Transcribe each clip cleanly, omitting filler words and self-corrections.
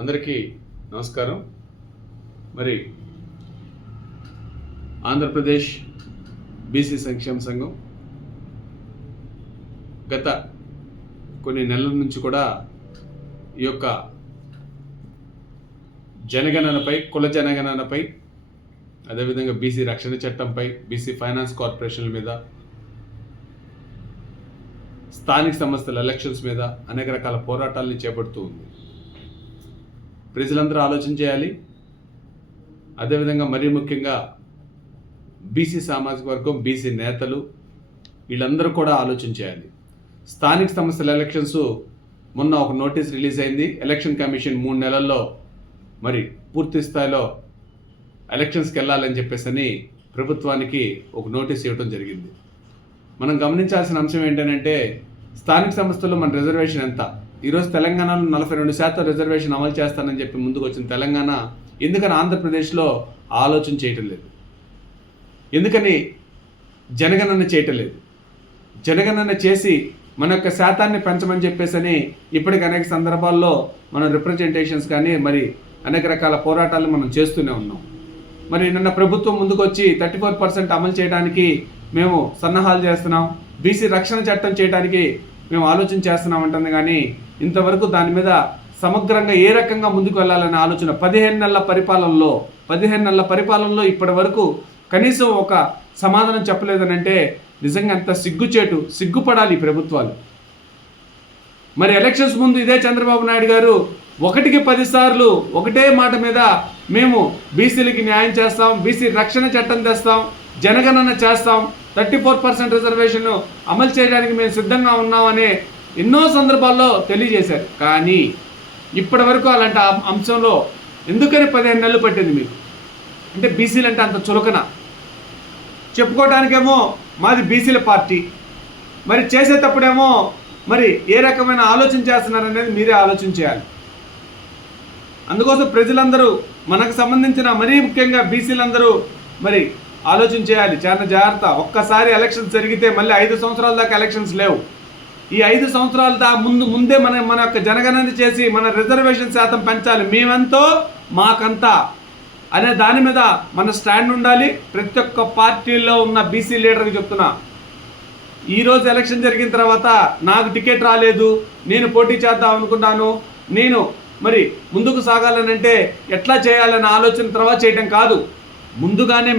అందరికీ నమస్కారం. మరి ఆంధ్రప్రదేశ్ బీసీ సంక్షేమ సంఘం గత కొన్ని నెలల నుంచి కూడా ఈ యొక్క జనగణనపై, కుల జనగణనపై, అదేవిధంగా బీసీ రక్షణ చట్టంపై, బీసీ ఫైనాన్స్ కార్పొరేషన్ల మీద, స్థానిక సంస్థల ఎలక్షన్స్ మీద అనేక రకాల పోరాటాలని చేపడుతూ ఉంది. ప్రజలందరూ ఆలోచన చేయాలి. అదేవిధంగా మరీ ముఖ్యంగా బీసీ సామాజిక వర్గం, బీసీ నేతలు వీళ్ళందరూ కూడా ఆలోచన చేయాలి. స్థానిక సంస్థల ఎలక్షన్స్ మొన్న ఒక నోటీస్ రిలీజ్ అయింది. ఎలక్షన్ కమిషన్ 3 నెలల్లో మరి పూర్తి స్థాయిలో ఎలక్షన్స్కి వెళ్ళాలని చెప్పేసి ప్రభుత్వానికి ఒక నోటీస్ ఇవ్వడం జరిగింది. మనం గమనించాల్సిన అంశం ఏంటంటే, స్థానిక సంస్థల్లో మన రిజర్వేషన్ ఎంత? ఈరోజు తెలంగాణలో 42% రిజర్వేషన్ అమలు చేస్తానని చెప్పి ముందుకు వచ్చిన తెలంగాణ ఎందుకని ఆంధ్రప్రదేశ్లో ఆలోచన చేయటం లేదు? ఎందుకని జనగణన చేయటం లేదు? జనగణన చేసి మన యొక్క శాతాన్ని పెంచమని చెప్పేసి ఇప్పటికి అనేక సందర్భాల్లో మనం రిప్రజెంటేషన్స్ కానీ మరి అనేక రకాల పోరాటాలు మనం చేస్తూనే ఉన్నాం. మరి నిన్న ప్రభుత్వం ముందుకు వచ్చి 34% అమలు చేయడానికి మేము సన్నాహాలు చేస్తున్నాం, బీసీ రక్షణ చట్టం చేయడానికి మేము ఆలోచన చేస్తున్నాం అంటుంది. కానీ ఇంతవరకు దాని మీద సమగ్రంగా ఏ రకంగా ముందుకు వెళ్ళాలనే ఆలోచన 15 నెలల పరిపాలనలో ఇప్పటి వరకు కనీసం ఒక సమాధానం చెప్పలేదని అంటే నిజంగా అంత సిగ్గుపడాలి ప్రభుత్వాలు. మరి ఎలక్షన్స్ ముందు ఇదే చంద్రబాబు నాయుడు గారు 1కి 10 సార్లు ఒకటే మాట మీద మేము బీసీలకి న్యాయం చేస్తాం, బీసీ రక్షణ చట్టం తెస్తాం, జనగణన చేస్తాం, 34% రిజర్వేషన్ అమలు చేయడానికి మేము సిద్ధంగా ఉన్నామని ఎన్నో సందర్భాల్లో తెలియజేశారు. కానీ ఇప్పటి వరకు అలాంటి అంశంలో ఎందుకని 15 నెలలు పట్టింది మీకు? అంటే బీసీలు అంటే అంత చులకన? చెప్పుకోవడానికేమో మాది బీసీల పార్టీ, మరి చేసేటప్పుడేమో మరి ఏ రకమైన ఆలోచన చేస్తున్నారనేది మీరే ఆలోచన చేయాలి. అందుకోసం ప్రజలందరూ, మనకు సంబంధించిన మరీ ముఖ్యంగా బీసీలందరూ మరి ఆలోచన చేయాలి. చాలా జాగ్రత్త. ఒక్కసారి ఎలక్షన్స్ జరిగితే మళ్ళీ 5 సంవత్సరాల దాకా ఎలక్షన్స్ లేవు. ఈ 5 సంవత్సరాల ముందే మన యొక్క జనగణన చేసి మన రిజర్వేషన్ శాతం పెంచాలి. మేమెంతో మాకంతా అనే దాని మీద మన స్టాండ్ ఉండాలి. ప్రతి ఒక్క పార్టీల్లో ఉన్న బీసీ లీడర్కి చెప్తున్నా, ఈరోజు ఎలక్షన్ జరిగిన తర్వాత నాకు టికెట్ రాలేదు, నేను పోటీ చేద్దాం అనుకున్నాను, నేను మరి ముందుకు సాగాలనంటే ఎట్లా చేయాలనే ఆలోచన తర్వాత చేయటం కాదు. ముందుగానే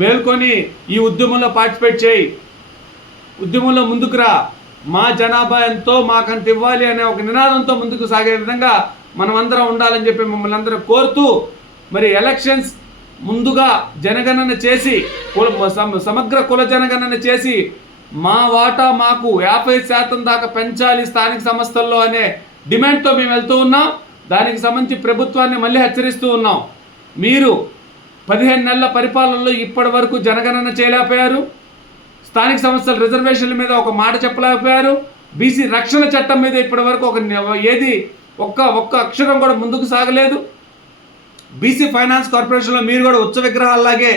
మేల్కొని ఈ ఉద్యమంలో పార్టిసిపేట్ చేయి, ఉద్యమంలో ముందుకు రా, మా జనాభా ఎంతో మాకంత ఇవ్వాలి అనే ఒక నినాదంతో ముందుకు సాగే విధంగా మనమందరం ఉండాలని చెప్పి మిమ్మల్ని అందరూ కోరుతూ, మరి ఎలక్షన్స్ ముందుగా జనగణన చేసి సమగ్ర కుల జనగణన చేసి మా వాటా మాకు 50% దాకా పెంచాలి స్థానిక సంస్థల్లో అనే డిమాండ్తో మేము వెళ్తూ ఉన్నాం. దానికి సంబంధించి ప్రభుత్వాన్ని మళ్ళీ హెచ్చరిస్తూ ఉన్నాం. మీరు 15 నెలల పరిపాలనలో ఇప్పటి వరకు జనగణన చేయలేకపోయారు, స్థానిక సంస్థల రిజర్వేషన్ల మీద ఒక మాట చెప్పలేకపోయారు, బీసీ రక్షణ చట్టం మీద ఇప్పటి వరకు ఒక్క అక్షరం కూడా ముందుకు సాగలేదు. బీసీ ఫైనాన్స్ కార్పొరేషన్లో మీరు కూడా ఉచ్చ విగ్రహాల్లాగే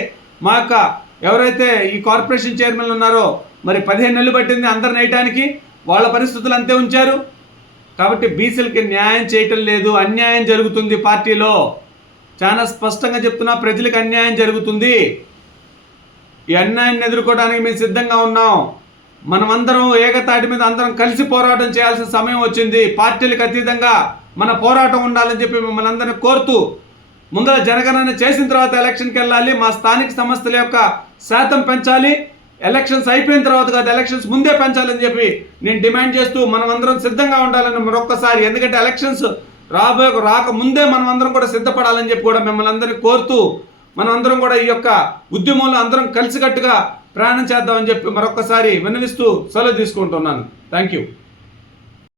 మా యొక్క ఎవరైతే ఈ కార్పొరేషన్ చైర్మన్లు ఉన్నారో మరి 15 నెలలు పట్టింది అందరిని వేయటానికి, వాళ్ళ పరిస్థితులు అంతే ఉంచారు. కాబట్టి బీసీలకి న్యాయం చేయటం లేదు, అన్యాయం జరుగుతుంది. పార్టీలో చాలా స్పష్టంగా చెప్తున్నా, ప్రజలకు అన్యాయం జరుగుతుంది. ఈ అన్యాయాన్ని ఎదుర్కోవడానికి మేము సిద్ధంగా ఉన్నాం. మనమందరం ఏకతాటి మీద అందరం కలిసి పోరాటం చేయాల్సిన సమయం వచ్చింది. పార్టీలకు అతీతంగా మన పోరాటం ఉండాలని చెప్పి మిమ్మల్ని అందరినీ కోరుతూ, ముందర జనగణన చేసిన తర్వాత ఎలక్షన్కి వెళ్ళాలి, మా స్థానిక సంస్థల యొక్క శాతం పెంచాలి, ఎలక్షన్స్ అయిపోయిన తర్వాత కాదు ఎలక్షన్స్ ముందే పెంచాలని చెప్పి నేను డిమాండ్ చేస్తూ మనమందరం సిద్ధంగా ఉండాలని మరొక్కసారి, ఎందుకంటే ఎలక్షన్స్ రాకముందే మనమందరం కూడా సిద్ధపడాలని చెప్పి కూడా మిమ్మల్ని అందరినీ కోరుతూ, మనమందరం కూడా ఈ యొక్క ఉద్యమంలో అందరం కలిసికట్టుగా ప్రయాణం చేద్దామని చెప్పి మరొక్కసారి విన్నవిస్తూ సెలవు తీసుకుంటున్నాను. Thank you.